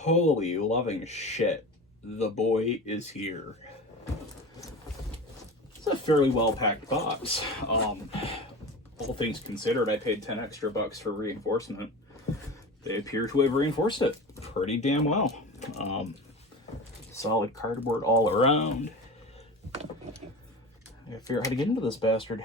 Holy loving shit, the boy is here. It's a fairly well-packed box. All things considered, I paid 10 extra bucks for reinforcement. They appear to have reinforced it pretty damn well. Solid cardboard all around. I gotta figure out how to get into this bastard.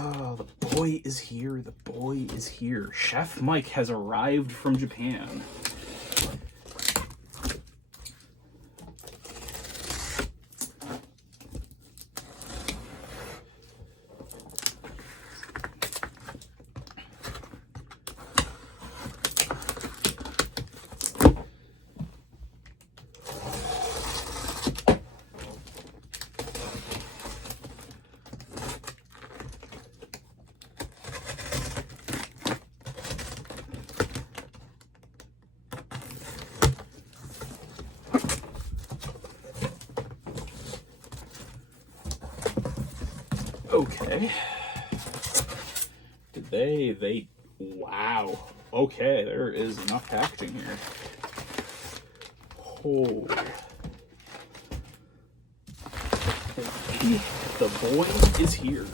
Oh, the boy is here. The boy is here. Chef Mike has arrived from Japan. Okay. Did they, wow. Okay, there is enough packaging here. Oh. The boy is here.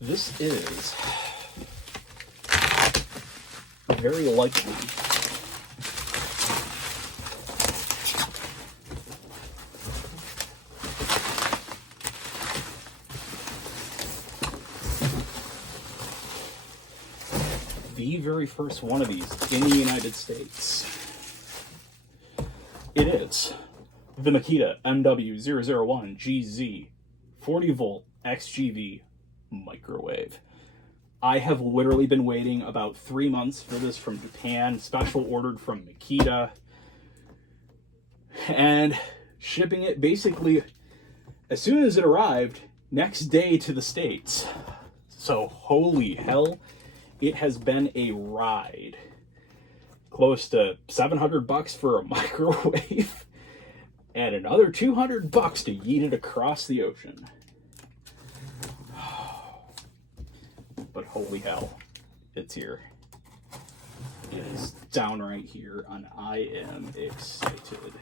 This is very likely the very first one of these in the United States. It is the Makita MW001GZ 40 volt XGV microwave. I have literally been waiting about 3 months for this from Japan, special ordered from Makita, and shipping it basically as soon as it arrived, next day to the States. So holy hell, it has been a ride. Close to 700 bucks for a microwave and another 200 bucks to yeet it across the ocean. But holy hell, it's here. It is downright here, and I am excited.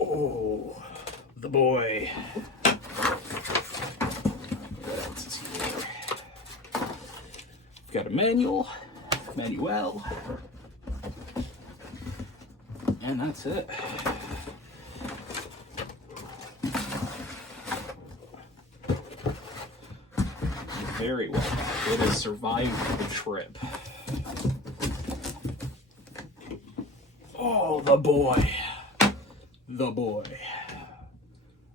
Oh, the boy. What else is here? Got a manual, and that's it. Very well. It has survived the trip. Oh, the boy. The boy.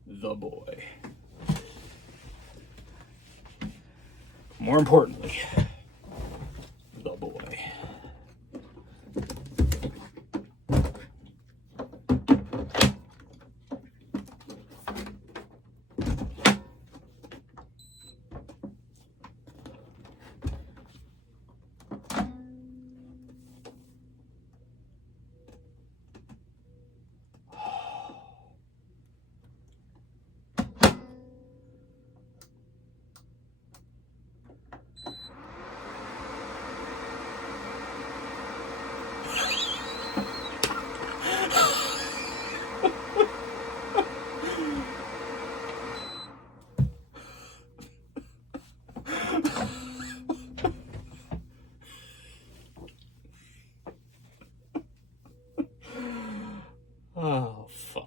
The boy. More importantly, the boy. Oh, fuck.